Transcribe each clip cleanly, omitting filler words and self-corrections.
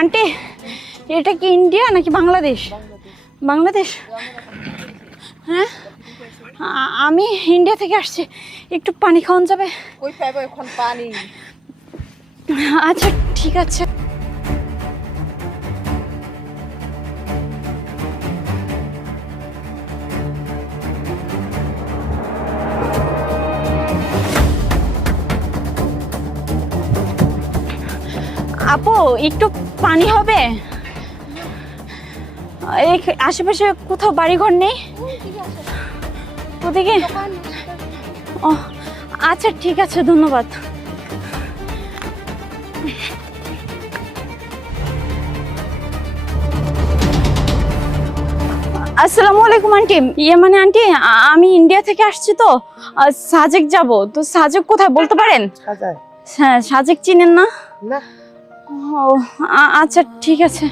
Aunty, এটা কি India নাকি বাংলাদেশ? বাংলাদেশ। হ্যাঁ, আমি ইন্ডিয়া থেকে আসছি, একটু পানি খাওয়ান যাবে? কই পাইবো এখন পানি? আচ্ছা ঠিক আছে। আপু, একটু পানি হবে? এই আশেপাশে কোথাও বাড়িঘর নেই? ওদিকে? ও আচ্ছা ঠিক আছে, ধন্যবাদ। আসসালামু আলাইকুম আন্টি। মানে আন্টি, আমি ইন্ডিয়া থেকে আসছি তো, সাজেক যাব। তো সাজেক কোথায় বলতে পারেন? হ্যাঁ, সাজেক চিনেন না? না। ও আচ্ছা ঠিক আছে।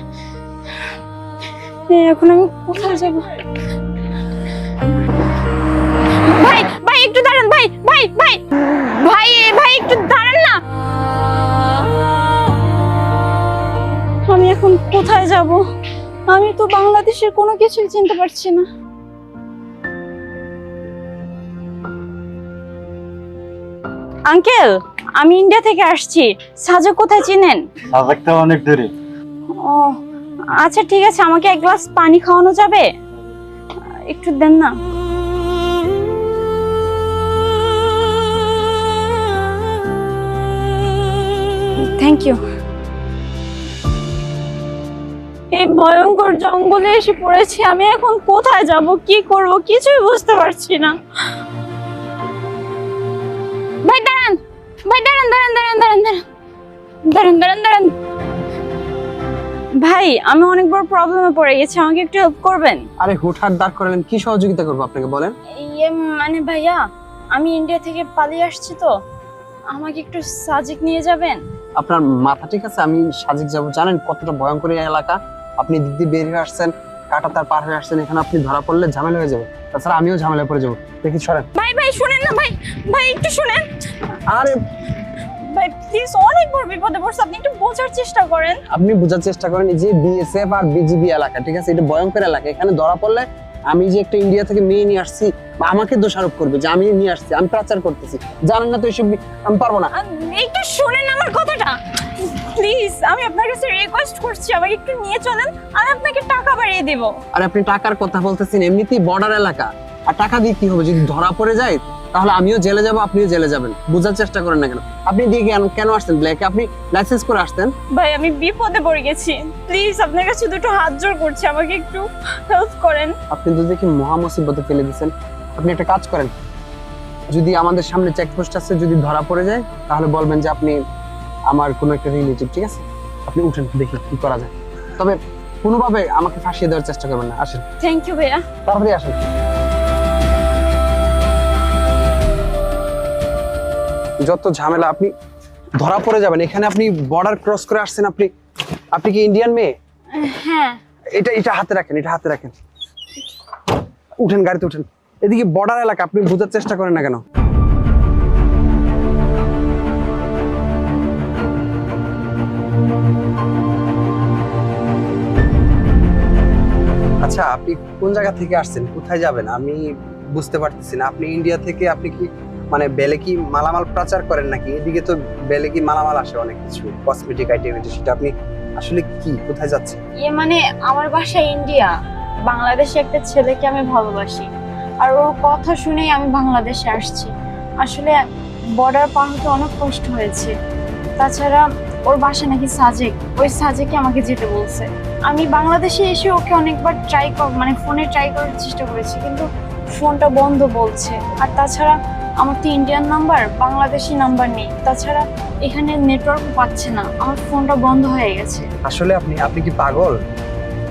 এখন আমি কোথায় যাব? ভাই ভাই একটু দাঁড়ান, ভাই ভাই ভাই ভাই ভাই একটু দাঁড়ান না। আমি এখন কোথায় যাব? আমি তো বাংলাদেশের কোনো কিছুই চিনতে পারছি না। আঙ্কেল, আমি ইন্ডিয়া থেকে আসছি, সাজেক কোথায় চিনেন? সাজেকটা অনেক দূরে। ও আচ্ছা ঠিক আছে, আমাকে এক গ্লাস পানি খাওয়ানো যাবে? একটু দেন না। Thank you. এই ভয়ঙ্কর জঙ্গলে এসে পড়েছি, আমি এখন কোথায় যাব, কি করব কিছুই বুঝতে পারছি না। ভাই দাঁড়ান, ভাই দাঁড়ান দাঁড়ান দাঁড়ান দাঁড়ান দাঁড়ান দাঁড়ান দাঁড়ান। ভাই, আমি অনেক বড় প্রবলেমে পড়ে গেছি, আমাকে একটু হেল্প করবেন? আরে হুটহাট দাঁড় করালেন, কি সহযোগিতা করবো আপনাকে বলেন? মানে ভাইয়া, আমি ইন্ডিয়া থেকে পালিয়ে আসছি তো, আমাকে একটু সাজেক নিয়ে যাবেন? আপনার মাথা ঠিক আছে? আমি সাজেক যাব, জানেন কতটা ভয়ঙ্কর এই এলাকা? আপনি দিক দিয়ে বের হয়ে আসছেন, কাটা তার পার হয়ে আসছেন, এখানে আপনি ধরা পড়লে ঝামেলা হয়ে যাবে। তাছাড়া আমিও ঝামেলায় পড়ে যাবো। দেখি সরেন। ভাই ভাই শুনেন না, ভাই ভাই একটু শুনেন। আরে ভাই প্লিজ, অনেক বড় বিপদে পড়ছে, আপনি একটু বোঝার চেষ্টা করেন। আপনি বোঝার চেষ্টা করেন, এই যে বিএসএফ আর বিজিবি এলাকা, ঠিক আছে, এটা ভয়ঙ্কর এলাকা। এখানে ধরা পড়লে আমি যে একটা ইন্ডিয়া থেকে মেয়ে নিয়ে আসছি, বা আমাকে দোষারোপ করবে যে আমি নিয়ে আসছি, আমি পাচার করতেছি। জানেন না তো এইসব, আমি পারবো না। একটু শুনেন আমার কথাটা প্লিজ, আমি আপনার কাছে রিকোয়েস্ট করছি, আমাকে একটু নিয়ে চলেন, আমি আপনাকে টাকা বাড়িয়ে দেব। আর আপনি টাকার কথা বলতেছেন, এমনিতেই বর্ডার এলাকা, আর টাকা দিয়ে কি হবে? যদি ধরা পড়ে যায় তাহলে আমিও জেলে যাব, আপনিও জেলে যাবেন। বোঝার চেষ্টা করেন না কেন? আপনি দিয়ে কেন আসতেন ব্ল্যাকে? আপনি লাইসেন্স করে আসতেন। ভাই আমি বিপদে পড়ে গেছি, প্লিজ আপনার কাছে দুটো হাত জোড় করছি, আমাকে একটু হেল্প করেন। আপনি তো দেখি মহা মুসিবতে ফেলে দিয়েছেন। আপনি একটা কাজ করেন, যদি আমাদের সামনে চেকপোস্ট আছে, যদি ধরা পড়ে যায় তাহলে বলবেন যে আপনি আমার কোনো একটা রিলেটিভ, ঠিক আছে? আপনি উঠেন, দেখি কি করা যায়। তবে কোনোভাবে আমাকে ফাঁসিয়ে দেওয়ার চেষ্টা করবেন না। আসেন। থ্যাংক ইউ ভাইয়া। তাড়াতাড়ি আসেন। যত ঝামেলা, আপনি ধরা পড়ে যাবেন। এখানে আপনি বর্ডার ক্রস করে আসছেন, আপনি কি ইন্ডিয়ান মেয়ে? হ্যাঁ। এটা হাতে রাখেন, এটা হাতে রাখেন। উঠেন, গাড়িতে উঠেন। এদিকে বর্ডার এলাকা, আপনি বোঝার চেষ্টা করেন না কেন? আচ্ছা, আপনি কোন জায়গা থেকে আসছেন, কোথায় যাবেন আমি বুঝতে পারতেছি না। আপনি ইন্ডিয়া থেকে, আপনি কি মানে বেলে কি মালামাল প্রচার করেন নাকি? এদিকে তো বেলে কি মালামাল আসে অনেক কিছু, কসমেটিক আইটেম, সেটা আপনি আসলে কি, কোথায় যাচ্ছেন? মানে আমার বাসা ইন্ডিয়া, বাংলাদেশে একটা ছেলেকে আমি ভালোবাসি, আর ওর কথা শুনেই আমি বাংলাদেশে আসছি। আসলে বর্ডার পার হতে অনেক কষ্ট হয়েছে, তাছাড়া ওর বাসা নাকি সাজেক, ওই সাজেকে আমাকে যেতে বলছে। আমি বাংলাদেশে এসে ওকে অনেকবার ফোনে ট্রাই করার চেষ্টা করেছি, কিন্তু ফোনটা বন্ধ বলছে। আর তাছাড়া আমার তো ইন্ডিয়ান নাম্বার, বাংলাদেশি নাম্বার নেই, তাছাড়া এখানে নেটওয়ার্কও পাচ্ছে না, আমার ফোনটা বন্ধ হয়ে গেছে। আসলে আপনি কি পাগল?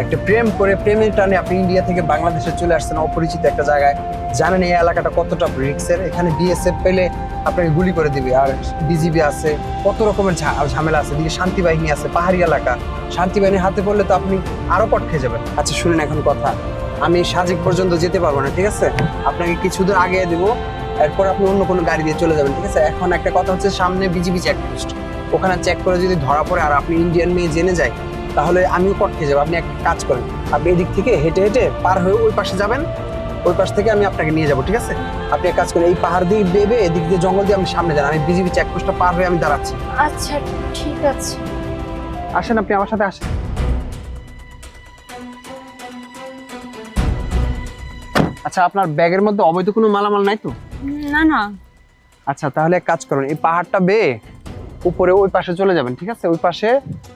একটা প্রেম করে, প্রেমের টানে আপনি ইন্ডিয়া থেকে বাংলাদেশে চলে আসছেন অপরিচিত একটা জায়গায়। জানেন এই এলাকাটা কতটা রিস্কের? এখানে বিএসএফ পেলে আপনাকে গুলি করে দিবে, আর বিজিবি আছে, কত রকমের ঝামেলা আছে। এদিকে শান্তি বাহিনী আছে, পাহাড়ি এলাকা, শান্তি বাহিনীর হাতে পড়লে তো আপনি আরো পট খেয়ে যাবেন। আচ্ছা শুনেন এখন কথা, আমি সাজেক পর্যন্ত যেতে পারবো না, ঠিক আছে? আপনাকে কিছু দূর আগে দেবো, এরপর আপনি অন্য কোনো গাড়ি দিয়ে চলে যাবেন, ঠিক আছে? এখন একটা কথা হচ্ছে, সামনে বিজিবি চেকপোস্ট, ওখানে চেক করে যদি ধরা পড়ে আর আপনি ইন্ডিয়ান মেয়ে জেনে যায়, তাহলে আমিও কটকে যাবো। আপনি এক কাজ করেন, আপনি এদিক থেকে হেঁটে হেঁটে পার হয়ে ওই পাশে যাবেন, ওই পাশ থেকে আমি আপনাকে নিয়ে যাবো, ঠিক আছে? আপনি এক কাজ করেন, এই পাহাড় দিয়ে বেবে এদিক দিয়ে জঙ্গল দিয়ে আমি সামনে যান, আমি বিজিবি চেকপোস্টটা পার হয়ে আমি দাঁড়াচ্ছি। আচ্ছা ঠিক আছে। আসেন, আপনি আমার সাথে আসেন। আচ্ছা, আপনার ব্যাগের মধ্যে অবৈধ কোনো মালামাল নাই তো? না না। আচ্ছা, তাহলে এক কাজ করুন, এই পাহাড়টা বেয়ে উপরে ওই পাশে চলে যাবেন, ঠিক আছে? ওই পাশে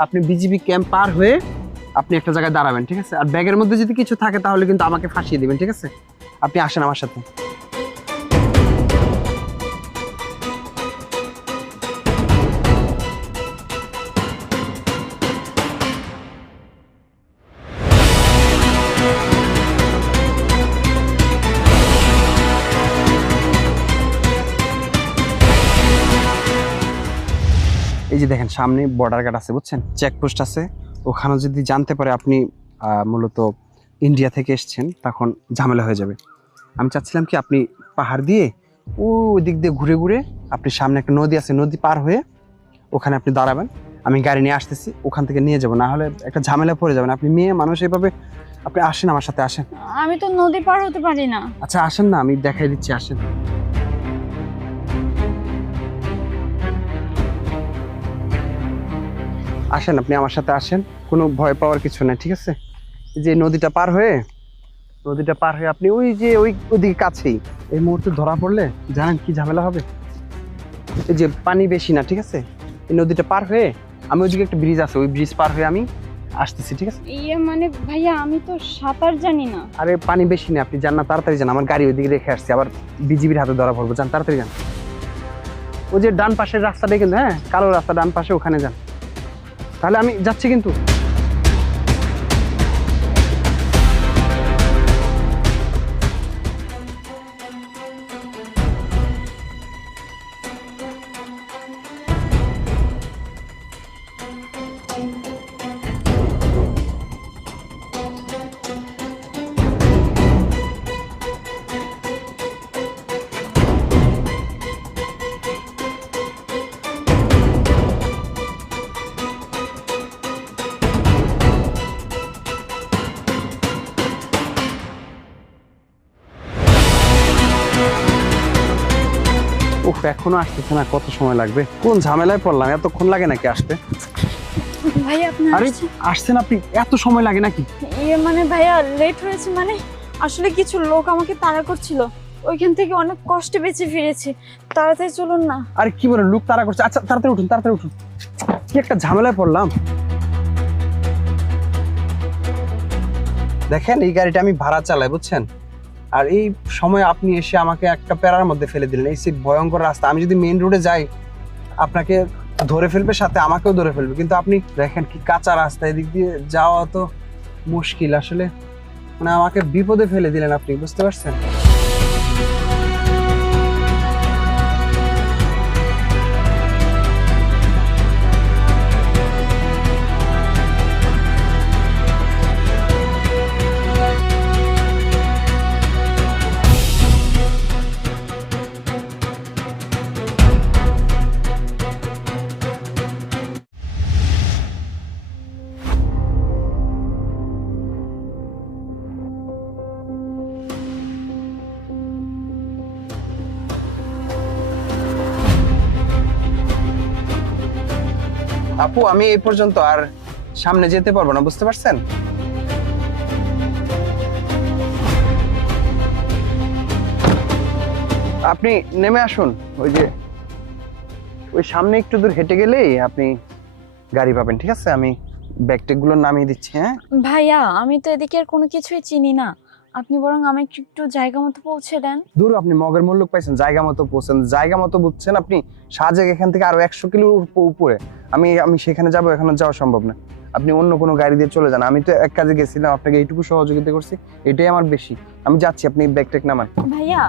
আপনি বিজিবি ক্যাম্প পার হয়ে আপনি একটা জায়গায় দাঁড়াবেন, ঠিক আছে? আর ব্যাগের মধ্যে যদি কিছু থাকে তাহলে কিন্তু আমাকে ফাঁসিয়ে দিবেন, ঠিক আছে? আপনি আসেন আমার সাথে। এই যে দেখেন সামনে বর্ডার গার্ড আছে, বুঝছেন? চেকপোস্ট আছে। ওখানে যদি জানতে পারে আপনি মূলত ইন্ডিয়া থেকে এসেছেন, তখন ঝামেলা হয়ে যাবে। আমি চাচ্ছিলাম কি আপনি পাহাড় দিয়ে ওই দিক দিয়ে ঘুরে ঘুরে আপনি সামনে একটা নদী আছে, নদী পার হয়ে ওখানে আপনি দাঁড়াবেন, আমি গাড়ি নিয়ে আসতেছি, ওখান থেকে নিয়ে যাবো, না হলে একটা ঝামেলা পড়ে যাবেন। আপনি মেয়ে মানুষ এইভাবে, আপনি আসেন আমার সাথে, আসেন। আমি তো নদী পার হতে পারি না। আচ্ছা আসেন না, আমি দেখাই দিচ্ছি, আসেন। আসেন, আপনি আমার সাথে আসেন, কোনো ভয় পাওয়ার কিছু নাই, ঠিক আছে? এই যে নদীটা পার হয়ে আপনি ওই যে ওইদিকে কাছেই, এই মুহূর্তে ধরা পড়লে জানেন কি ঝামেলা হবে? এই যে পানি বেশি না, ঠিক আছে? এই নদীটা পার হয়ে আমি ওইদিকে একটা ব্রিজ আছে, ওই ব্রিজ পার হয়ে আমি আসতেছি, ঠিক আছে? মানে ভাইয়া আমি তো সাঁতার জানি না। আরে পানি বেশি না, আপনি যান না, তাড়াতাড়ি যান, আমার গাড়ি ওইদিকে রেখে আসছি, আবার বিজিবির হাতে ধরা পড়বো, যান তাড়াতাড়ি যান। ওই যে ডান পাশের রাস্তাটাই কিন্তু, হ্যাঁ কালো রাস্তা, ডান পাশে, ওখানে যান। তাহলে আমি যাচ্ছি কিন্তু। উফ, এখনো আসতেছে না, কত সময় লাগবে? কোন ঝামেলায় পড়লাম, এতক্ষণ লাগে নাকি আসতে? ভাইয়া আপনি আরে আসছেন আপনি, এত সময় লাগে নাকি? মানে ভাইয়া লেট হয়েছে, মানে আসলে কিছু লোক আমাকে তাড়া করছিল, ওইখান থেকে অনেক কষ্টে বেঁচে ফিরেছি। তাড়াতাড়ি চলুন না। আরে কি বলেন, লোক তাড়া করছে? আচ্ছা তাড়াতাড়ি উঠুন, তাড়াতাড়ি উঠুন, কি একটা ঝামেলায় পড়লাম। দেখেন এই গাড়িটা আমি ভাড়া চালাই, বুঝছেন? আর এই সময় আপনি এসে আমাকে একটা প্যারার মধ্যে ফেলে দিলেন। এই সেই ভয়ঙ্কর রাস্তা, আমি যদি মেইন রোডে যাই আপনাকে ধরে ফেলবে, সাথে আমাকেও ধরে ফেলবে, কিন্তু আপনি দেখেন কি কাঁচা রাস্তা, এদিক দিয়ে যাওয়া তো মুশকিল আসলে, মানে আমাকে বিপদে ফেলে দিলেন আপনি, বুঝতে পারছেন? আপু আমি এই পর্যন্ত, আর সামনে যেতে পারবো না, বুঝতে পারছেন? আপনি নেমে আসুন, ওই যে ওই সামনে একটু দূর হেঁটে গেলেই আপনি গাড়ি পাবেন, ঠিক আছে? আমি ব্যাগটেগ গুলো নামিয়ে দিচ্ছি। হ্যাঁ ভাইয়া আমি তো এদিকে আর কোনো কিছুই চিনি না, আপনি বরং আমাকে একটু জায়গা মতো পৌঁছে দেন। দূর, আপনি মগের মূল্য পাইছেন, জায়গা মতো পৌঁছেন, জায়গা মতো বুঝছেন আপনি? শাহজাগ এখান থেকে আরো 100 কিলো উপরে, আমি সেখানে যাবো, এখানে যাওয়া সম্ভব না। আপনি অন্য কোনো গাড়ি দিয়ে চলে যান, আমি তো এক কাজে গেছিলাম, আপনাকে এইটুকু সহযোগিতা করছি, এটাই আমার বেশি। আমি যাচ্ছি, আপনি ব্যাগটেগ নামান। ভাইয়া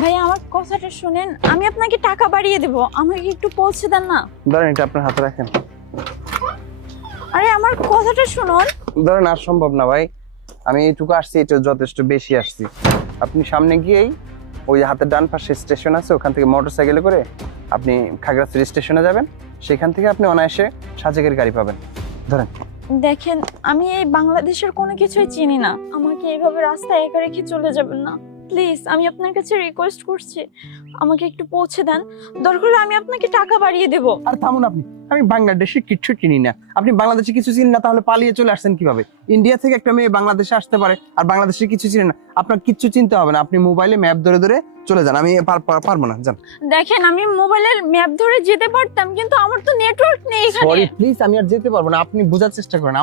ভাইয়া আমার কথাটা শুনেন, আমি আপনাকে টাকা বাড়িয়ে দেব, আমাকে একটু পৌঁছে দেন না। ধরেন, এটা আপনার হাতে রাখেন। আরে আমার কথাটা শুনুন। ধরেন, আর সম্ভব না ভাই, আমি এইটুকু আসছি, এটা যথেষ্ট বেশি আসছি। আপনি সামনে গিয়েই ওই হাতের ডান পাশে স্টেশন আছে, ওখান থেকে মোটরসাইকেলে করে আপনি খাগড়াছড়ি স্টেশনে যাবেন, সেখান থেকে আপনি অনায়াসে সাজেকের গাড়ি পাবেন। ধরেন। দেখেন, আমি এই বাংলাদেশের কোনো কিছুই চিনি না, আমাকে এইভাবে রাস্তায় একা রেখে চলে যাবেন না প্লিজ। আমি আপনার কাছে রিকোয়েস্ট করছি, আমাকে একটু পৌঁছে দেন, দরকার হলে আমি আপনাকে টাকা বাড়িয়ে দেব। আর থামুন আপনি, আমি বাংলাদেশে কিচ্ছু চিনি না। আপনি বাংলাদেশে কিছু চিনি না, তাহলে পালিয়ে চলে আসছেন কিভাবে? ইন্ডিয়া থেকে একটা মেয়ে বাংলাদেশে আসতে পারে আর বাংলাদেশে কিছু চিনি না? আপনার কিচ্ছু চিনতে হবে না, আপনি মোবাইলে ম্যাপ ধরে ধরে চলে যান। আমি পারবো না, যান। দেখেন, আমি মোবাইলের ম্যাপ ধরে যেতে পারতাম, কিন্তু আমার তো নেটওয়ার্ক নেই এখানে। সরি প্লিজ, আমি আর যেতে পারবো না। আপনি বোঝার চেষ্টা করেন,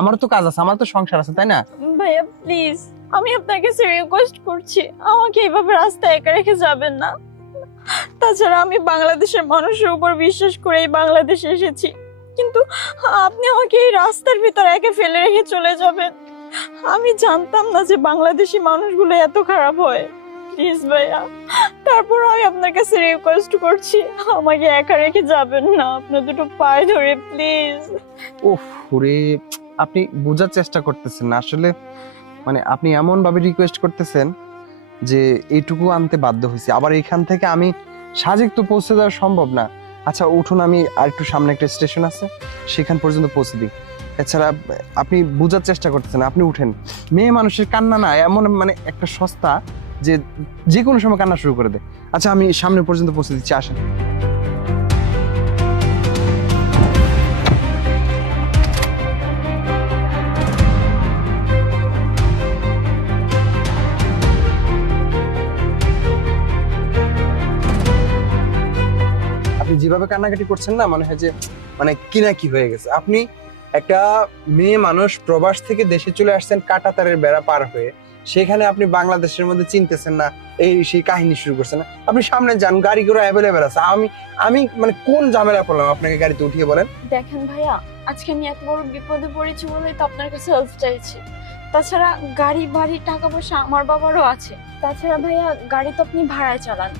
আমার তো কাজ আছে, আমার তো সংসার আছে, তাই না? ভাইয়া প্লিজ, আমি আপনার কাছে রিকোয়েস্ট করছি, আমাকে এইভাবে রাস্তায় একা রেখে যাবেন না। তাছাড়া আমি বাংলাদেশের মানুষের উপর বিশ্বাস করে এই বাংলাদেশে এসেছি, কিন্তু আপনি আমাকে এই রাস্তার ভিতর একা ফেলে রেখে চলে যাবেন। আমি জানতাম না যে বাংলাদেশি মানুষগুলো এত খারাপ হয়। প্লিজ ভাইয়া, তারপর আমি আপনার কাছে রিকোয়েস্ট করছি, আমাকে একা রেখে যাবেন না, আপনার দুটো পায়ে ধরে প্লিজ। ওফ রে, আপনি বোঝার চেষ্টা করতেছেন না আসলে। মানে আপনি এমন ভাবে রিকোয়েস্ট করতেছেন যে এইটুকু আনতে বাধ্য হয়েছি। আবার এখান থেকে আমি সাজেক তো পৌঁছে দেওয়া সম্ভব না। আচ্ছা উঠুন, আমি আর একটু সামনে একটা স্টেশন আছে, সেখান পর্যন্ত পৌঁছে দিই। এছাড়া আপনি বোঝার চেষ্টা করতেছেন, আপনি উঠেন। মেয়ে মানুষের কান্না না এমন মানে একটা সস্তা যে যে কোনো সময় কান্না শুরু করে দেয়। আচ্ছা আমি সামনে পর্যন্ত পৌঁছে দিচ্ছি, আসেন। আপনি যেভাবে কান্নাকাটি করছেন না, মনে হয় যে মানে কি না কি হয়ে গেছে। আপনি একটা মেয়ে মানুষ প্রবাস থেকে দেশে চলে আসছেন কাঁটাতারের বেড়া পার হয়ে, সেখানে আপনি বাংলাদেশের মধ্যে চিনতেছেন না, এই সেই কাহিনী শুরু করছেন না। আপনি সামনে যান, গাড়ি ঘোড়া অ্যাভেলেবেল আছে। আমি মানে কোন ঝামেলা করলাম আপনাকে গাড়িতে উঠিয়ে, বলেন? দেখেন ভাইয়া, আজকে আমি এত বড় বিপদে পড়েছি বলেই তো আপনার কাছে হেল্প চাইছি। তাছাড়া গাড়ি বাড়ি টাকা পয়সা আমার বাবারও আছে। তাছাড়া ভাইয়া, গাড়ি তো আপনি ভাড়ায় চালান,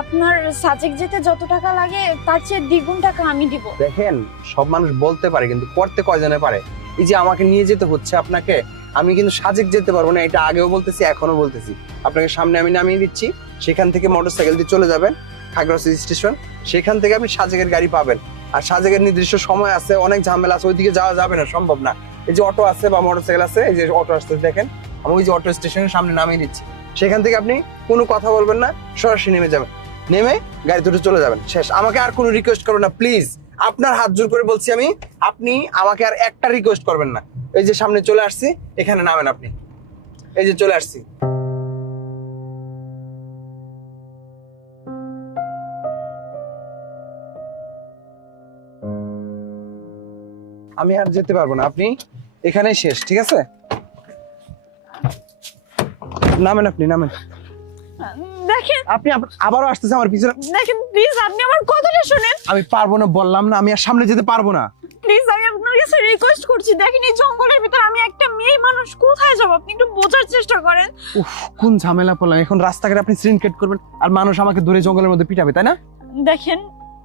আপনার সাজেক যেতে যত টাকা লাগে তার চেয়ে দ্বিগুণ টাকা আমি দিব। দেখেন, সব মানুষ বলতে পারে কিন্তু করতে কয়জনে পারে? এই যে আমাকে নিয়ে যেতে হচ্ছে আপনাকে, আমি কিন্তু সাজেক যেতে পারবো না, এটা আগেও বলতেছি এখনো বলতেছি। আপনাকে সামনে আমি নামিয়ে দিচ্ছি, সেখান থেকে মোটরসাইকেল দিয়ে চলে যাবেন খাগড়াছড়ি স্টেশন, সেখান থেকে আপনি সাজেকের গাড়ি পাবেন। আর সাজেকের নির্দিষ্ট সময় আছে, অনেক ঝামেলা আছে, ওইদিকে যাওয়া যাবে না, সম্ভব না। এই যে অটো আছে বা মোটরসাইকেল আছে, এই যে অটো আসতে দেখেন, আমি ওই যে অটো স্টেশনের সামনে নামিয়ে দিচ্ছি, সেখান থেকে আপনি কোনো কথা বলবেন না, সরাসরি নেমে যাবেন, নেমে গাড়ি দুটো চলে যাবেন, শেষ। আমাকে আর কোনো রিকোয়েস্ট করবেন না প্লিজ, আপনার হাত জোর করে বলছি আমি, আপনি আমাকে আর একটা রিকোয়েস্ট করবেন না। এই যে সামনে চলে আসছি, এখানে নামেন আপনি, এই যে চলে আসছি। আমি আর যেতে পারবো না, আপনি এখানেই শেষ, ঠিক আছে? নামেন, আপনি নামেন। দেখেন, আপনি আবারও আসতেছে আমার পিছনে। দেখেন প্লিজ, আপনি আমার কথাটা শুনেন। আমি পারবো না, বললাম না, আমি আর সামনে যেতে পারবো না। প্লিজ, আমি আপনার কাছে রিকোয়েস্ট করছি, দেখেন এই জঙ্গলের ভিতর আমি একটা মেয়ে মানুষ, কোথায় যাবো? আপনি একটু বোঝার চেষ্টা করেন। উফ, কোন ঝামেলা পড়লাম এখন। রাস্তাঘাটে আপনি সিনকেট করবেন আর মানুষ আমাকে ধরে জঙ্গলের মধ্যে পিটাবে, তাই না? দেখেন,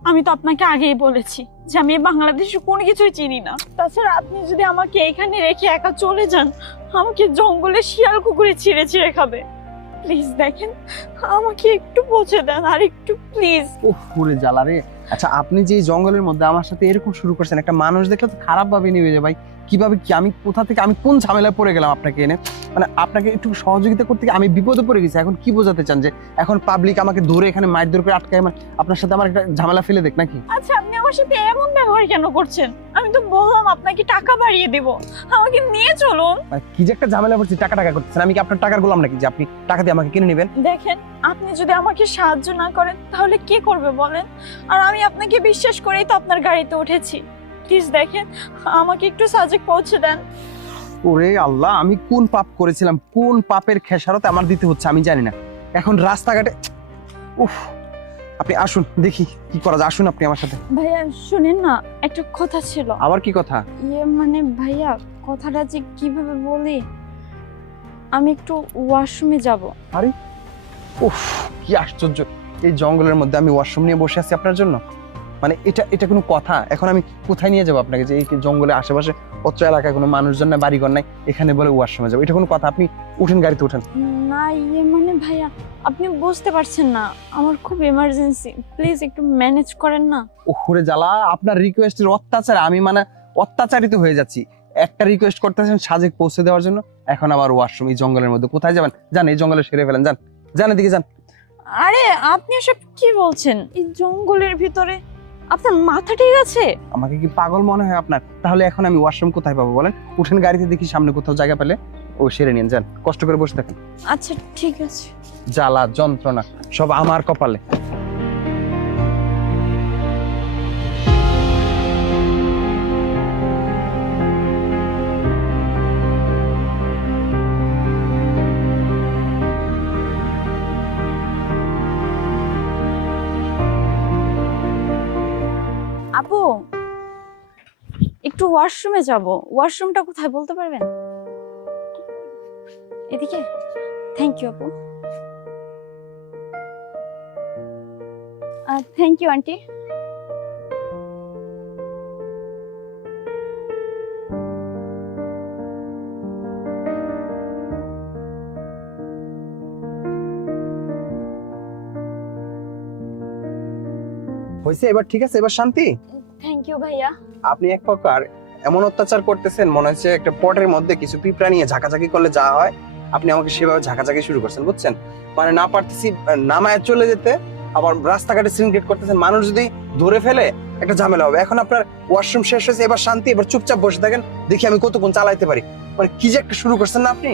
আমি তো আপনাকে আগেই বলেছি যে আমি বাংলাদেশে কোনো কিছুই চিনি না। তাছাড়া আপনি যদি আমাকে এখানে রেখে একা চলে যান, আমাকে জঙ্গলে শিয়াল কুকুরে ছিঁড়ে ছিঁড়ে খাবে। প্লিজ দেখেন, আমাকে একটু পৌঁছে দেন, আর একটু প্লিজ। উফ, পুরে জ্বালা রে। আচ্ছা আপনি যে এই জঙ্গলের মধ্যে আমার সাথে এরকম শুরু করছেন, একটা মানুষ দেখলে তো খারাপ ভাবে নিবে যে ভাই কিভাবে কি, আমি কোথা থেকে, আমি কোন ঝামেলায় পড়ে গেলাম আপনাকে এনে। মানে আপনাকে একটু সহযোগিতা করতে গিয়ে আমি বিপদে পড়ে গেছি। এখন কি বোঝাতে চান যে এখন পাবলিক আমাকে ধরে এখানে মাইর ধরে করে আটকায়, মানে আপনার সাথে আমার একটা ঝামেলা ফেলে দেখ নাকি? আচ্ছা, আপনি আমার সাথে এমন ব্যবহার কেন করছেন? আমি তো বললাম আপনাকে টাকা বাড়িয়ে দেব, আমাকে নিয়ে চলুন। মানে কি যে একটা ঝামেলা করছি, টাকা টাকা করতেছেন। আমি কি আপনার টাকার গোলাম নাকি যে আপনি টাকা দিয়ে আমাকে কিনে নেবেন? দেখেন, আপনি যদি আমাকে সাহায্য না করেন তাহলে কে করবে বলেন? আর আমি আপনাকে বিশ্বাস করেই তো আপনার গাড়িতে উঠেছি। প্লিজ দেখেন, আমাকে একটু সাজেক পৌঁছে দেন। ওরে আল্লাহ, আমি কোন পাপ করেছিলাম, কোন পাপের খেসারত আমার দিতে হচ্ছে আমি জানি না। এখন রাস্তাঘাটে উফ, আপনি আসুন দেখি কি করা যায়, আসুন আপনি আমার সাথে। ভাইয়া শুনেন না, একটা কথা ছিল। আবার কি কথা? মানে ভাইয়া, কথাটা যে কিভাবে বলি, আমি একটু ওয়াশরুমে যাব। আরে উফ, কি আশ্চর্য, এই জঙ্গলের মধ্যে আমি ওয়াশরুম নিয়ে বসে আছি আপনার জন্য। মানে এটা কোনো কথা? এখন আমি কোথায় নিয়ে যাবো আপনাকে যে এই জঙ্গলে আশেপাশে অত্র এলাকায় কোনো মানুষজন না, বাড়িঘর নাই, এখানে বলে ওয়াশরুমে যাবো, এটা কোনো কথা? আপনি উঠেন, গাড়িতে উঠেন। না মানে ভাইয়া আপনি বুঝতে পারছেন না, আমার খুব এমার্জেন্সি, প্লিজ একটু ম্যানেজ করেন না। ওরে জ্বালা, আপনার রিকোয়েস্টের অত্যাচার আমি মানে অত্যাচারিত হয়ে যাচ্ছি। একটা রিকোয়েস্ট করতেছেন সাজেক পৌঁছে দেওয়ার জন্য, এখন আবার ওয়াশরুম। এই জঙ্গলের মধ্যে কোথায় যাবেন? যান, এই জঙ্গলে সেরে ফেলেন, যান যান, এদিকে যান। আরে আপনি এসব কি বলছেন? এই জঙ্গলের ভিতরে আপনার মাথা ঠিক আছে? আমাকে কি পাগল মনে হয় আপনার? তাহলে এখন আমি ওয়াশরুম কোথায় পাবো বলেন? উঠেন গাড়িতে, দেখি সামনে কোথাও জায়গা পেলে ও সেরে নিন, যান, কষ্ট করে বসে থাকেন। আচ্ছা ঠিক আছে। জ্বালা যন্ত্রণা সব আমার কপালে। আপু একটু ওয়াশরুমে যাব, ওয়াশরুমটা কোথায় বলতে পারবেন? এদিকে। থ্যাংক ইউ আপু। Thank you aunty. হয়েছে এবার? ঠিক আছে, এবার শান্তি? থ্যাংক ইউ ভাইয়া। আপনি এক প্রকার এমন অত্যাচার করতেছেন, মনে হচ্ছে একটা পটের মধ্যে কিছু পিঁপড়া নিয়ে ঝাঁকাঝাঁকি করলে যা হয়, আপনি আমাকে সেভাবে ঝাঁকাঝাঁকি শুরু করছেন, বুঝছেন? মানে না পারতেছি নামায় চলে যেতে, আবার রাস্তাঘাটে সিনক্রেট করতেছেন, মানুষ যদি ধরে ফেলে একটা ঝামেলা হবে। এখন আপনার ওয়াশরুম শেষ হয়েছে, এবার শান্তি, এবার চুপচাপ বসে থাকেন, দেখি আমি কতক্ষণ চালাইতে পারি। মানে কি যে একটা শুরু করছেন না আপনি।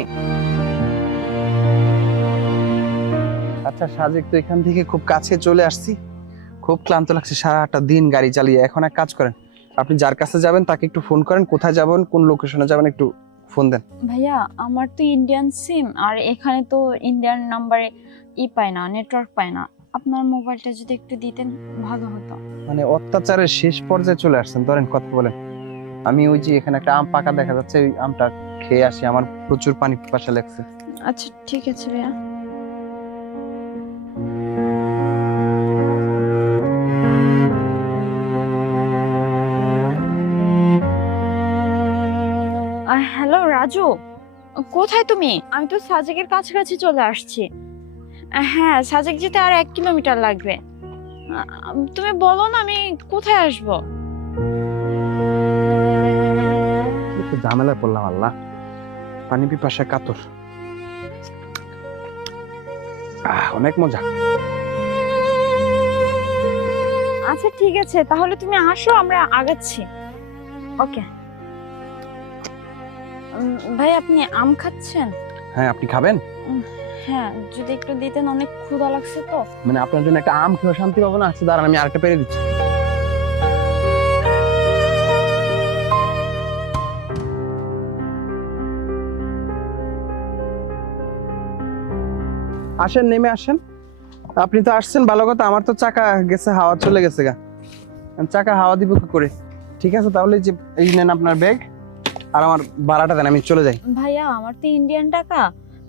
আচ্ছা সাজেক, তো এখান থেকে খুব কাছে চলে আসছি, খুব ক্লান্ত লাগছে সারাটা দিন গাড়ি চালিয়ে। এখন এক কাজ করেন, আপনি যার কাছে যাবেন তাকে একটু ফোন করেন, কোথায় যাবেন, কোন লোকেশনে যাবেন, একটু ফোন দেন। ভাইয়া আমার তো ইন্ডিয়ান সিম, আর এখানে তো ইন্ডিয়ান নাম্বারে পায় না, নেটওয়ার্ক পায় না। আপনার মোবাইলটা যদি একটু দিতেন ভালো হতো। মানে অত্যাচারের শেষ পর্যায়ে চলে আসছেন, ধরেন কথা বলেন। আমি ওই যে এখানে একটা আম পাকা দেখা যাচ্ছে, ওই আমটা খেয়ে আসি, আমার প্রচুর পানি পিপাসা লাগছে। আচ্ছা ঠিক আছে ভাইয়া। হ্যালো রাজু, কোথায় তুমি? আমি তো সাজেকের কাছাকাছি চলে আসছি। হ্যাঁ, সাজেক যেতে আর 1 কিলোমিটার লাগবে। তুমি বলো না আমি কোথায় আসবো? একটু ঝামেলায় পড়লাম, আল্লাহ, পানি পিপাসা কাতর। অনেক মজা। আচ্ছা ঠিক আছে, তাহলে তুমি আসো, আমরা আগাচ্ছি। ওকে। ভাই আপনি আম খাচ্ছেন? হ্যাঁ, আপনি খাবেন? হ্যাঁ যদি একটু দিতেন, অনেক ক্ষুধা লাগছে তো। মানে আপনার জন্য একটা আম খেয়ে শান্তি পাবো না? আচ্ছা দাঁড়ান, আমি আরেকটা পেরে দিচ্ছি। আসেন, নেমে আসেন। আপনি তো আসছেন ভালো কথা, আমার তো চাকা গেছে, হাওয়া চলে গেছে গা। চাকা হাওয়া দিব কি করে? ঠিক আছে তাহলে, যে এই নেন আপনার ব্যাগ, আর আমার ভাড়াটা দেন, আমি চলে যাই। ভাইয়া আমার তো ইন্ডিয়ান টাকা,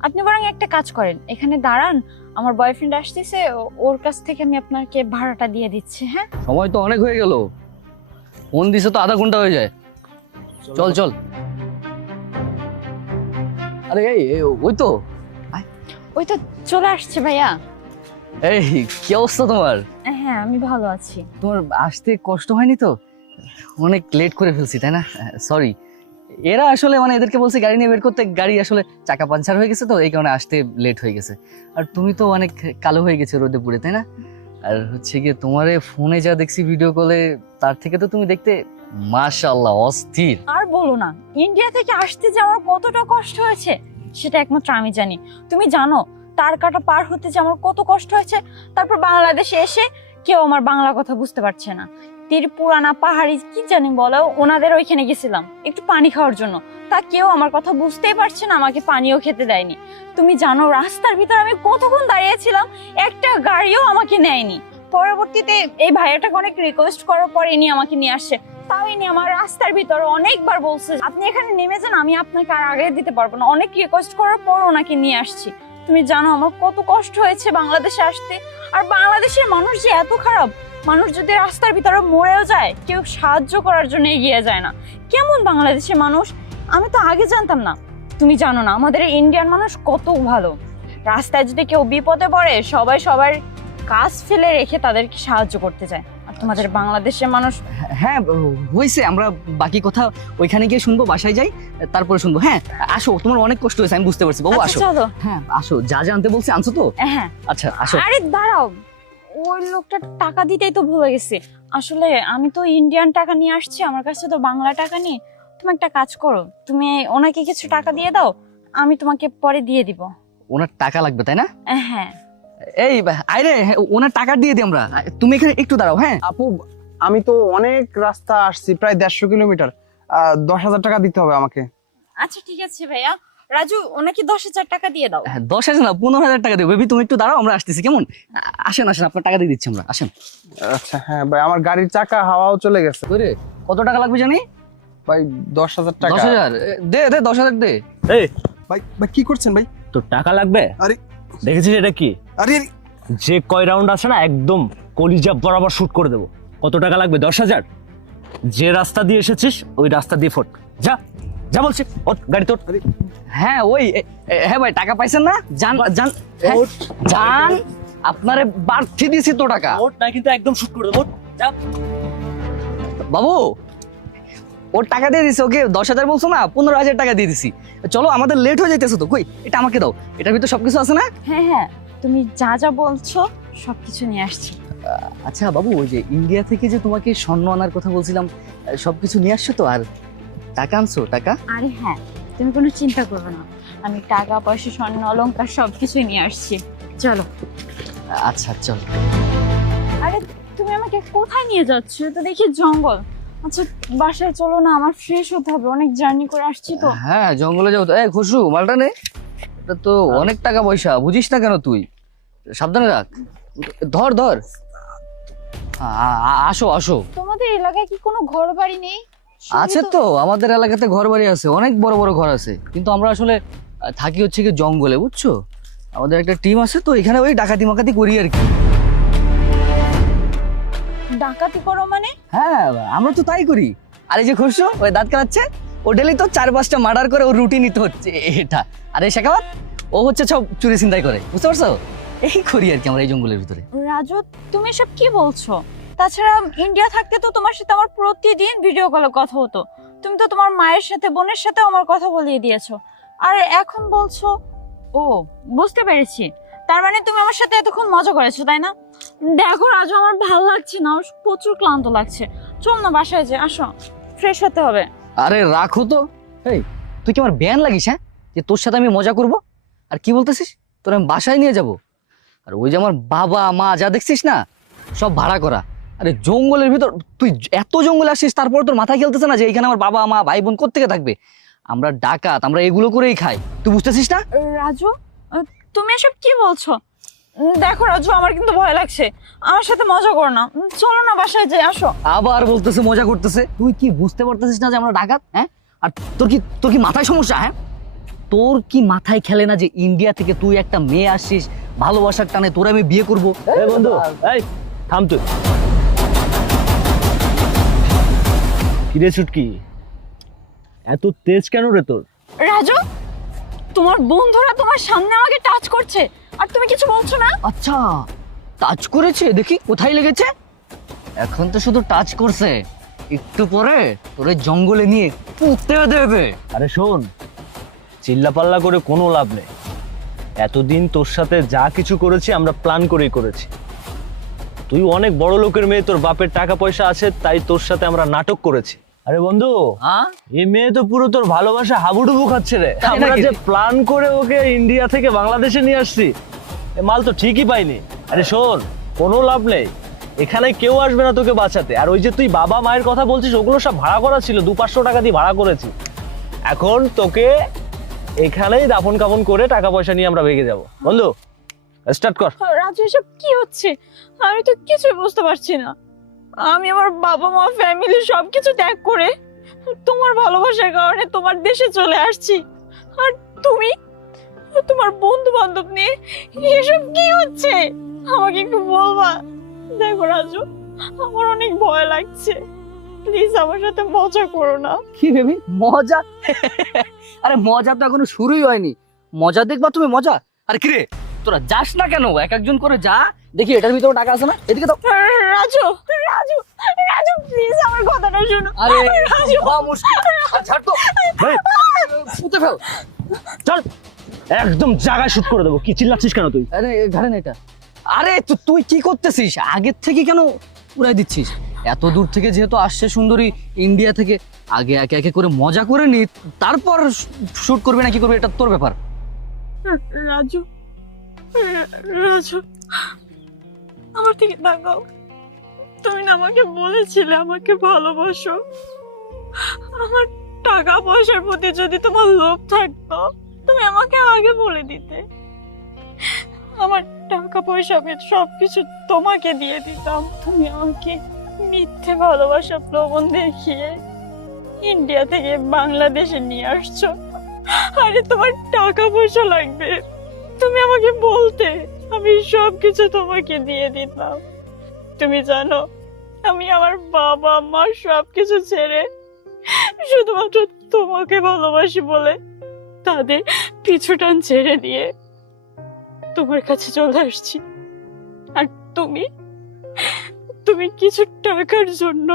আপনি বরং একটা কাজ করেন, এখানে দাঁড়ান, আমার বয়ফ্রেন্ড আসতেছে, ওর কাছ থেকে আমি আপনাকে ভাড়াটা দিয়ে দিচ্ছি। হ্যাঁ সময় তো অনেক হয়ে গেল, ফোন দিছে তো আধা ঘন্টা হয়ে যায়। চল চল। আরে এই ওই তো ওই তো চলে আসছে ভাইয়া। এই কি অবস্থা তোমার? হ্যাঁ আমি ভালো আছি। তোমার আসতে কষ্ট হয়নি তো? অনেক লেট করে ফেলছি তাই না? সরি। এরা আসলে মানে এদেরকে বলছে গাড়ি নিয়ে বের করতে, গাড়ি আসলে চাকা পাঞ্চার হয়ে গেছে তো এই কারণে আসতে লেট হয়ে গেছে। আর তুমি তো অনেক কালো হয়ে গেছে রোদে পুড়ে, তাই না? আর হচ্ছে গিয়ে তোমারে ফোনে যা দেখছি ভিডিও কলে, তার থেকে তো তুমি দেখতে মাশাআল্লাহ অস্থির। আর বলো না, ইন্ডিয়া থেকে আসতে যে আমার কতটা কষ্ট হয়েছে সেটা একমাত্র আমি জানি। তুমি জানো তার কাটা পার হতে যে আমার কত কষ্ট হয়েছে, তারপর বাংলাদেশে এসে কেউ আমার বাংলা কথা বুঝতে পারছে না। ত্রিপুরা না পাহাড়ি কি জানি বলো, ওনাদের ওইখানে গেছিলাম একটু পানি খাওয়ার জন্য, তা কেউ আমার কথা বুঝতেই পারছে না, আমাকে পানিও খেতে দেয়নি। তুমি জানো রাস্তার ভিতর আমি কতক্ষণ দাঁড়িয়েছিলাম, একটা গাড়িও আমাকে নেয়নি। পরবর্তীতে এই ভাইয়াটাকে অনেক রিকোয়েস্ট করার পর ইনি আমাকে নিয়ে আসছে, তাও ইনি আমার রাস্তার ভিতরে অনেকবার বলছে আপনি এখানে নেমে যান, আমি আপনাকে আর আগে দিতে পারবো না। অনেক রিকোয়েস্ট করার পর ওনাকে নিয়ে আসছি। তুমি জানো আমার কত কষ্ট হয়েছে বাংলাদেশে আসতে, আর বাংলাদেশের মানুষ যে এত খারাপ মানুষ যদি রাস্তার ভিতরে মরেও যায় কেউ সাহায্য করার জন্য এগিয়ে যায় না। কেমন বাংলাদেশের মানুষ, আমি তো আগে জানতাম না। তুমি জানো না আমাদের ইন্ডিয়ান মানুষ কত ভালো। রাস্তায় যদি কেউ বিপদে পড়ে সবাই সবার কাজ ফেলে রেখে তাদেরকে সাহায্য করতে যায়। আর তোমাদের বাংলাদেশের মানুষ। হ্যাঁ হয়েছে, আমরা বাকি কথা ওইখানে গিয়ে শুনবো, বাসায় যাই তারপরে শুনবো। হ্যাঁ আসো, তোমার অনেক কষ্ট হয়েছে আমি বুঝতে পারছি বাবু। আচ্ছা, আসো। চলো। হ্যাঁ আসো, যা যা আনতে বলছি আনছো তো? হ্যাঁ। আচ্ছা আসো। আরে দাঁড়াও, ওই লোকটা টাকা দিতেই তো ভুলে গেছি। আসলে আমি তো ইন্ডিয়ান টাকা নিয়ে আসছি, আমার কাছে তো বাংলা টাকা নেই। তুমি একটা কাজ করো, তুমি ওনাকে কিছু টাকা দিয়ে দাও, আমি তোমাকে পরে দিয়ে দিব। ওনার টাকা লাগবে তাই না? হ্যাঁ। এই আরে ওনার টাকা দিয়ে দিই আমরা, তুমি এখানে একটু দাঁড়াও। হ্যাঁ আপু, আমি তো অনেক রাস্তা আসছি, প্রায় 150 কিলোমিটার। 10,000 টাকা দিতে হবে আমাকে। আচ্ছা ঠিক আছে ভাইয়া। রাজু, ওনাকে 10,000 টাকা দিয়ে দাও। 10,000 না 15,000 টাকা দেবো। বেবি তুমি একটু দাঁড়াও, আমরা আসতেছি কেমন? আসেন আসেন, আপনার টাকা দিয়ে দিচ্ছি আমরা, আসেন। আচ্ছা হ্যাঁ ভাই, আমার গাড়ির চাকা হাওয়াও চলে গেছে। ওরে কত টাকা লাগবে জানি? ভাই 10,000 টাকা। 10,000 দে দে, 10,000 দে। এই ভাই ভাই কি করছেন ভাই? তোর টাকা লাগবে? আরে দেখেছিস এটা কি? আরে যে কয় রাউন্ড আছে না একদম কলিজা বরাবর শুট করে দেবো। কত টাকা লাগবে? 10,000। যে রাস্তা দিয়ে এসেছিস ওই রাস্তা দিয়ে ফোট। যা যা বলছি, ওঠ গাড়ি তোর। হ্যাঁ ওই হ্যাঁ ভাই, টাকা পাইছেন না? যান যান হ্যাঁ, যান, আপনারে বাড়তি দিয়েছি তো টাকা। ওঠ না কিন্তু একদম শুট করে দেবো। যা। বাবু ওর টাকা দিয়ে দিছি, ওকে 10,000 বলছো না, 15,000 টাকা দিয়ে দিছি। চলো আমাদের লেট হয়ে যাইতেছে তো। কই এটা আমাকে দাও, এটার ভিতর সবকিছু আছে না? হ্যাঁ হ্যাঁ, তুমি যা যা বলছো সবকিছু নিয়ে আসছি। আচ্ছা বাবু, ওই যে ইন্ডিয়া থেকে যে তোমাকে স্বর্ণ আনার কথা বলছিলাম, সবকিছু নিয়ে আসছো তো? আর টাকা আনছো? টাকা? আরে হ্যাঁ, তুমি কোনো চিন্তা করবে না, আমি টাকা পয়সা স্বর্ণ অলংকার সবকিছু নিয়ে আসছি। চলো। আচ্ছা চল। আরে তুমি আমাকে কোথায় নিয়ে যাচ্ছ? তো দেখি জঙ্গল। আচ্ছা বাসায় চলো না, আমার ফ্রেশ হতে হবে, অনেক জার্নি করে আসছি তো। হ্যাঁ জঙ্গলে যাবো তো। এই খুশু, মালটা নে, এটা তো অনেক টাকা পয়সা, বুঝিস না কেন তুই? সাবধানে রাখ, ধর ধর। আসো আসো। তোমাদের এলাকায় কি কোনো ঘর বাড়ি নেই? আছে তো, আমাদের এলাকাতে ঘর বাড়ি আছে, অনেক বড় বড় ঘর আছে, কিন্তু আমরা আসলে থাকি হচ্ছে কি জঙ্গলে, বুঝছো? আমাদের একটা টিম আছে তো, এখানে ওই ডাকাতি মাকাতি করি আর কি। ডাকাতি করো মানে? হ্যাঁ আমরা তো তাই করি। আর এই যে খুশু, ওই দাঁত কাটাচ্ছে, ও ডেলি তো 4-5টা মার্ডার করে, ও রুটিনই তো হচ্ছে এটা। আর এই শেখাওয়াত, ও হচ্ছে সব চুরি ছিনতাই করে, বুঝতে পারছো? এই করি আর কি আমরা এই জঙ্গলের ভিতরে। রাজু, তুমি সব কি বলছো? তাছাড়া ইন্ডিয়া থাকতে তো তোমার সাথে আমার প্রতিদিন ভিডিও কলে কথা হতো। তুমি তো তোমার মায়ের সাথে বোনের সাথে আমার কথা বলিয়ে দিয়েছো, আর এখন বলছো। ও, বুঝতে পেরেছি, তার মানে তুমি আমার সাথে এতক্ষণ মজা করেছো তাই না? দেখো রাজু, আমার ভালো লাগছে না, আমার প্রচুর ক্লান্ত লাগছে। চল না বাসায় যে, আসো, ফ্রেশ হতে হবে। আরে রাখো তো। এই তুই কি আমার ব্যান লাগিস? হ্যাঁ, যে তোর সাথে আমি মজা করব? আর কি বলতেছিস? তোর আমি বাসায় নিয়ে যাব? আর ওই যে আমার বাবা মা যা দেখছিস না, সব ভাড়া করা। আরে জঙ্গলের ভিতর তুই এত জঙ্গলে আসিস, তারপর তোর মাথায় খেলতেছে না যে এখানে আমার বাবা মা ভাই বোন কোত্থেকে থাকবে? আমরা ডাকাত, আমরা এগুলো করেই খাই, তুই বুঝতেছিস না? রাজু, তুমি এসব কি বলছো? দেখো রাজু, আমার কিন্তু ভয় লাগছে, আমার সাথে মজা করো না। চলো না বাসায় যে, আসো। আবার বলতেছে মজা করতেছে। তুই কি বুঝতে পারতেছিস না যে আমরা ডাকাত? হ্যাঁ, আর তোর কি মাথায় সমস্যা? হ্যাঁ, তোর কি মাথায় খেলে না যে ইন্ডিয়া থেকে তুই একটা মেয়ে আসছিস, ভালোবাসার টানে তোর আমি বিয়ে করবো? এই বন্ধু, এই থাম তুই। কিরে ছুটকি, এত তেজ কেন রে তোর? রাজু, তোমার বন্ধুরা তোমার সামনে আমাকে টাচ করছে আর তুমি কিছু বলছো না? আচ্ছা, টাচ করেছে, দেখি কোথায় লেগেছে। এখন তো শুধু টাচ করছে, একটু পরে তোর এই জঙ্গলে নিয়ে পুঁতে দেবে। আরে শোন, চিল্লাপাল্লা করে কোনো লাভ নেই। এতদিন তোর সাথে যা কিছু করেছি আমরা প্ল্যান করেই করেছি। তুই অনেক বড় লোকের মেয়ে, তোর বাপের টাকা পয়সা আছে, তাই তোর সাথে আমরা নাটক করেছি। আরে বন্ধু, হ্যাঁ, এই মেয়ে তো পুরো তোর ভালোবাসা হাবুডুবু খাচ্ছে রে। তাই আমরা নাকি? যে প্ল্যান করে ওকে ইন্ডিয়া থেকে বাংলাদেশে নিয়ে আসছি, এ মাল তো ঠিকই পাইনি। আরে শোন, কোনো লাভ নেই, এখানে কেউ আসবে না তোকে বাঁচাতে। আর ওই যে তুই বাবা মায়ের কথা বলছিস, ওগুলো সব ভাড়া করা ছিল, 200-500 টাকা দিয়ে ভাড়া করেছি। এখন তোকে এখানেই দাফন কাফন করে টাকা পয়সা নিয়ে আমরা ভেগে যাব। বন্ধু স্টার্ট কর। রাজু, এসব কি হচ্ছে? আমি তো কিছুই বুঝতে পারছি না। আমি আমার বাবা মা ফ্যামিলি সবকিছু ত্যাগ করে তোমার ভালোবাসার কারণে তোমার দেশে চলে আসছি, আর তুমি তোমার বন্ধু বান্ধব নিয়ে এসব কি হচ্ছে? আমাকে একটু বলবা? দেখো রাজু, আমার অনেক ভয় লাগছে, প্লিজ আমার সাথে মজা করো না। কি বেবি মজা? আরে মজা তো এখনো শুরুই হয়নি, মজা দেখবা তুমি মজা। আরে কিরে তোরা যাস না কেন? এক একজন করে যা, দেখি এটার ভিতরে টাকা আছে না, এদিকে তো। রাজু রাজু রাজু প্লিজ আমার কথাটা শোনো। আরে রাজু বাহ, মুশকিল। ছাড় তো, এই, পুঁতে ফেল। চল একদম জায়গায় শুট করে দেবো। কি চিল্লাচ্ছিস কেন তুই? আরে ঘাড়ে না এটা। আরে তুই কি করতেছিস? আগের থেকে কেন উড়াই দিচ্ছিস? এত দূর থেকে যেহেতু আসছে সুন্দরী ইন্ডিয়া থেকে, আগে একে একে করে মজা করে নি, তারপর শুট করবে না কি করবে এটা তোর ব্যাপার। রাজু রাজু আমার দিকে তাকাও। তুমি না আমাকে বলেছিলে আমাকে ভালোবাসো। আমার টাকা পয়সার প্রতি যদি তোমার লোভ থাকতো তুমি আমাকে আগে বলে দিতে। আমার টাকা পয়সা আমি সবকিছু তোমাকে দিয়ে দিতাম, তুমি আমাকে মিথ্যে ভালোবাসা প্রবণ দেখিয়ে ইন্ডিয়া থেকে বাংলাদেশে নিয়ে আসছো। আরে তোমার টাকা পয়সা লাগবে, তুমি আমাকে বলতে, আমি সবকিছু তোমাকে দিয়ে দিতাম। তুমি জানো আমি আমার বাবা মা সবকিছু ছেড়ে শুধুমাত্র তোমাকে ভালোবাসি বলে তাদের পিছুটান ছেড়ে দিয়ে তোমার কাছে চলে আসছি। আর তুমি তুমি কিছু টাকার জন্য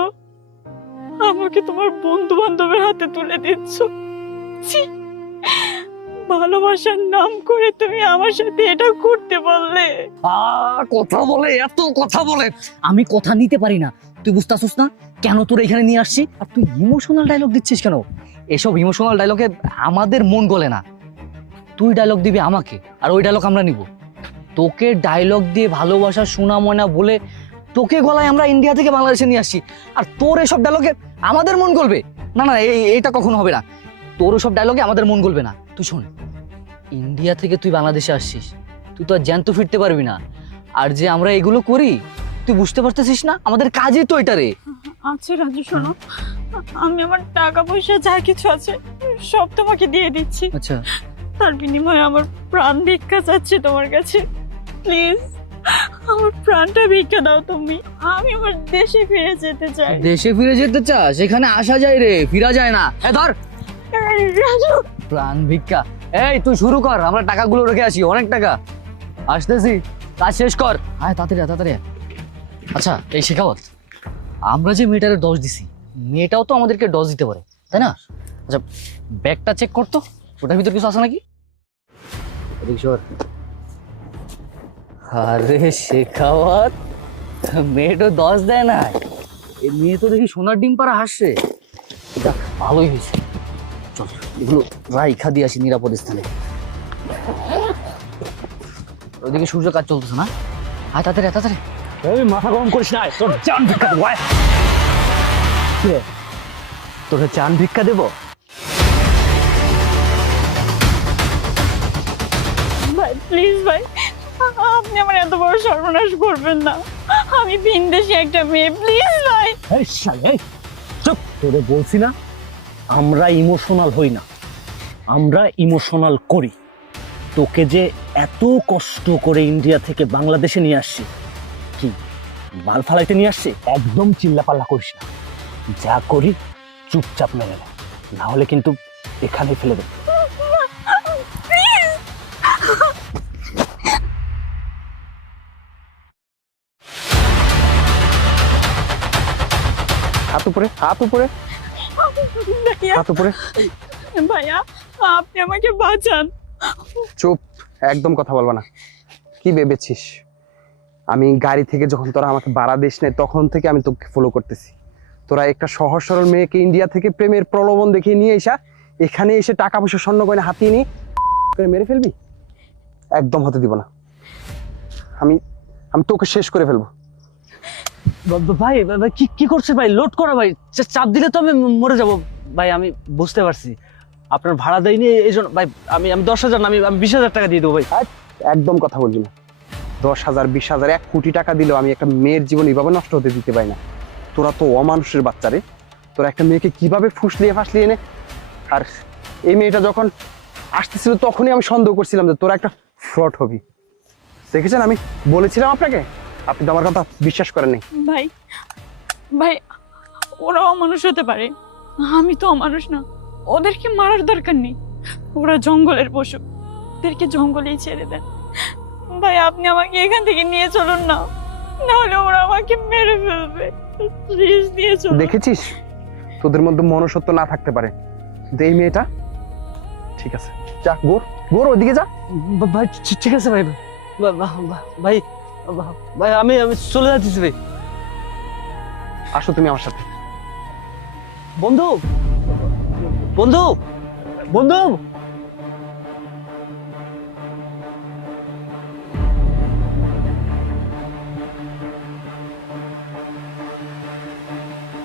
আমাকে তোমার বন্ধু বান্ধবের হাতে তুলে দিচ্ছ। ছি, ভালোবাসার নাম করে তুমি আমার সাথে এটা করতে পারলে? কথা বলে, এত কথা বলে, আমি কথা নিতে পারি না। তুই বুঝতেছিস না কেন তোর এখানে নিয়ে আসছি? আর তুই ইমোশনাল ডায়লগ দিচ্ছিস কেন? এসব ইমোশনাল ডায়লগে আমাদের মন গলে না। তুই ডায়লগ দিবি আমাকে, আর ওই ডায়লগ আমরা নিব। তোকে ডায়লগ দিয়ে ভালোবাসা শোনা ময়না বলে তোকে গলায় আমরা ইন্ডিয়া থেকে বাংলাদেশে নিয়ে আসছি, আর তোর এসব ডায়লগে আমাদের মন গলবে না? না, এইটা কখনো হবে না। তোর ওসব ডায়লগে আমাদের মন গলবে না। তুই শোন, ইন্ডিয়া থেকে তুই বাংলাদেশে আসছিস, তুই তো আর জ্যান্ত ফিরতে পারবি না। আর যে আমরা এগুলো করি তুই বুঝতে পারতেছিস না, আমাদের কাজই তো এটা রে। আচ্ছা রাজু শোনো, আমি আমার টাকা পয়সা যা কিছু আছে সব তোমাকে দিয়ে দিচ্ছি। আচ্ছা, তার বিনিময়ে আমার প্রাণ ভিক্ষা চাচ্ছি তোমার কাছে। প্লিজ আমার প্রাণটা ভিক্ষা দাও তুমি। আমি আমার দেশে ফিরে যেতে চাই। দেশে ফিরে যেতে চাস? এখানে আসা যায় রে, ফিরা যায় না। ধর রাজু, প্রাণ ভিক্ষা। এই তুই শুরু কর, আমরা টাকাগুলো রেখে আসি, অনেক টাকা। আসতেছি, কাজ শেষ কর। আয় তাড়াতাড়ি তাড়াতাড়ি। আচ্ছা এই শেখাওয়াত, আমরা যে মেয়েটারে দশ দিছি, মেয়েটাও তো আমাদেরকে ডজ দিতে পারে, তাই না? আচ্ছা ব্যাগটা চেক করতো, ওটার ভিতর কিছু আছে নাকি? আরে শেখাওয়াত, মেয়েটা দশ দেয় না, এই মেয়ে তো দেখি সোনার ডিম পাড়া হাসছে। যাক ভালোই হয়েছে, চল এগুলো রাইখা দিয়ে আসি নিরাপদ স্থানে। ওইদিকে সূর্য কাজ চলতেছে না? আয় তাড়াতাড়ি তাড়াতাড়ি। এই মাথা গরম করিস না, তোর জান ভিক্ষা দেবো। আয়। কি রে, তোর জান ভিক্ষা দেবো? ভাই প্লিজ ভাই, আপনি আমার এত বড় সর্বনাশ করবেন না। আমি ভিনদেশী একটা মেয়ে, প্লিজ ভাই। এই শালা, এই চুপ। তোরে বলছি না আমরা ইমোশনাল হই না, আমরা ইমোশনাল করি। তোকে যে এত কষ্ট করে ইন্ডিয়া থেকে বাংলাদেশে নিয়ে আসছি, কি মাল ফালাইতে নিয়ে আসছি? একদম চিল্লাপাল্লা করিস না, যা করি চুপচাপ মেনে নে, না হলে কিন্তু এখানেই ফেলে দেব। হাত উপরে, হাত উপরে, ভাইয়া, হাত উপরে। ভাইয়া আপনি আমাকে বাঁচান। চুপ, একদম কথা বলবা না। কি ভেবেছিস আমি গাড়ি থেকে যখন তোরা আমাকে বাড়া দিস নাই তখন থেকে আমি তোকে ফলো করতেছি? তোরা একটা সহজ সরল মেয়েকে ইন্ডিয়া থেকে প্রেমের প্রলোভন দেখিয়ে নিয়ে এসা এখানে এসে টাকা পয়সা স্বর্ণ গয়না হাতিয়ে নিয়ে করে মেরে ফেলবি? একদম হতে দিব না। আমি আমি তোকে শেষ করে ফেলবো। ভাই ভাই, কি কি করছে ভাই? লোড করা ভাই, চাপ দিলে তো আমি মরে যাব ভাই। আমি বুঝতে পারছি আপনার ভাড়া দেয়নি এই জন্য ভাই। আমি 10,000 না, আমি 20,000 টাকা দিয়ে দেবো ভাই। একদম কথা বলবি না। 10,000, 20,000, 1 কোটি টাকা দিলেও আমি একটা মেয়ের জীবন এইভাবে নষ্ট হতে দিতে পারি না। তোরা তো অমানুষের বাচ্চারে, তোরা একটা মেয়েকে কিভাবে ফুসলিয়ে ফাসলিয়ে এনে। আর এই মেয়েটা যখন আসতেছিল তখনই আমি সন্দেহ করছিলাম যে তোরা একটা ফ্রড হবি। দেখেছেন, আমি বলেছিলাম আপনাকে, আপনি তো আমার কথা বিশ্বাস করেন নাই। ভাই ভাই, ওরাও অমানুষ হতে পারে, আমি তো অমানুষ না। ওদেরকে মারার দরকার নেই, ওরা জঙ্গলের পশু, ওদেরকে জঙ্গলেই ছেড়ে দেন। ভাই আপনি আমাকে এখান থেকে নিয়ে চলুন না, নাহলে ওরা আমাকে মেরে ফেলবে। প্লিজ নিয়ে চলুন। দেখেছিস, তোদের মধ্যে মনুষ্যত্ব না থাকতে পারে, কিন্তু এই মেয়েটা ঠিক আছে। যা গোর, গোর ওদিকে যা। ভাই ঠিক আছে ভাই, ভাই ভাই আমি চলে যাচ্ছি ভাই। আসো তুমি আমার সাথে। বন্ধু, বন্ধু, বন্ধু,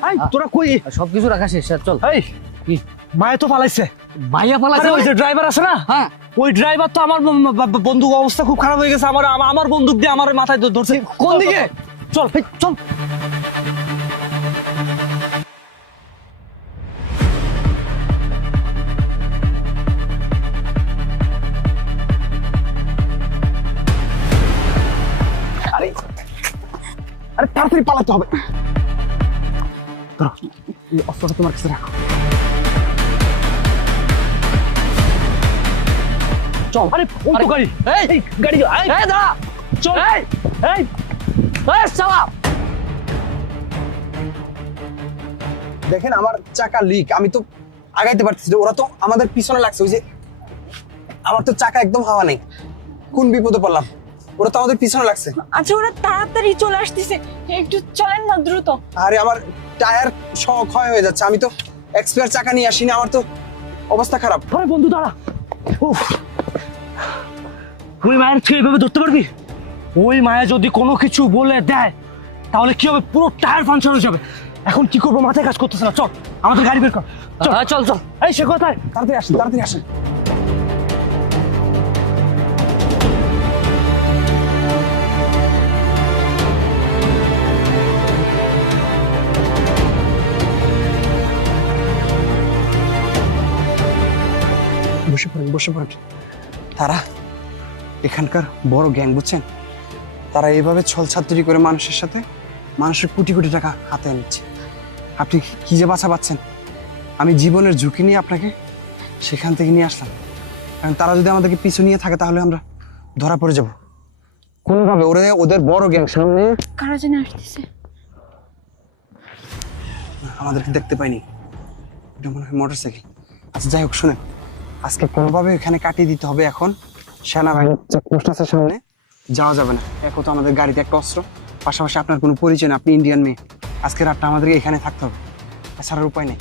এই তোরা কই? সবকিছু রাখা শেষ, চল। এই কি? মায়ে তো পালাইছে। ভাইয়া পালাছে? আরে ওই যে ড্রাইভার আছে না, হ্যাঁ, ওই ড্রাইভার তো আমার বন্দুক অবস্থা খুব খারাপ হয়ে গেছে, আমার বন্দুক দিয়ে আমার মাথায় ধরছে। কোন দিকে? চল এই, চল। আরে আরে তাড়াতাড়ি পালাতে হবে। ধরো, এই অস্ত্রটা তোমার কাছে রাখো। চল। আরে ওই তো গাড়ি, এই গাড়ি, এই দাঁড়া, চল। এই এই চালা। দেখেন আমার চাকা লিক, আমি তো আগাইতে পারতেছি না, ওরা তো আমাদের পিছনে লাগছে। ওই যে আমার তো চাকা একদম হাওয়া নেই, কোন বিপদে পড়লাম। ওরা তো আমাদের পিছনে লাগছে। আচ্ছা ওরা তাড়াতাড়ি চলে আসতেছে, একটু চলেন না দ্রুত। আরে আমার টায়ার সহ ক্ষয় হয়ে যাচ্ছে, আমি তো এক্সপায়ার চাকা নিয়ে আসিনি, আমার তো অবস্থা খারাপ। আরে বন্ধু দাঁড়া। উফ, ওই মায়ের তুই এভাবে ধরতে পারবি? ওই মায়া যদি কোনো কিছু বলে দেয় তাহলে কি হবে, পুরো টায়ার পাংচার হয়ে যাবে। এখন কি করবো, মাথায় কাজ করতেছে না। চল আমাদের গাড়ি বের কর, চল। চল চল। এই সে কোথায়? তাড়াতাড়ি আসেন, তাড়াতাড়ি আসেন। বসে পড়েন, বসে পড়েন। তারা এখানকার বড় গ্যাং, বুঝছেন? তারা এইভাবে ছলছাত্রি করে মানুষের সাথে মানুষের কোটি কোটি টাকা হাতে নিচ্ছে। আপনি কি যে বাঁচা পাচ্ছেন, আমি জীবনের ঝুঁকি নিয়ে আপনাকে সেখান থেকে নিয়ে আসলাম। কারণ তারা যদি আমাদেরকে পিছু নিয়ে থাকে তাহলে আমরা ধরা পড়ে যাব কোনোভাবে। ওদের বড় গ্যাং সামনে কারা যেন আসতেছে। আমাদেরকে দেখতে পাইনি, এটা মনে হয় মোটরসাইকেল। আচ্ছা যাই হোক, শুনেন, আজকে কোনোভাবে এখানে কাটিয়ে দিতে হবে। এখন সেনাবাহিনীর চেকপোস্ট আছে সামনে, যাওয়া যাবে না। এখন তো আমাদের গাড়িতে একটা অস্ত্র, পাশাপাশি আপনার কোনো পরিচয় না, আপনি ইন্ডিয়ান মেয়ে। আজকে রাতটা আমাদেরকে এখানে থাকতে হবে, এছাড়ার উপায় নেই।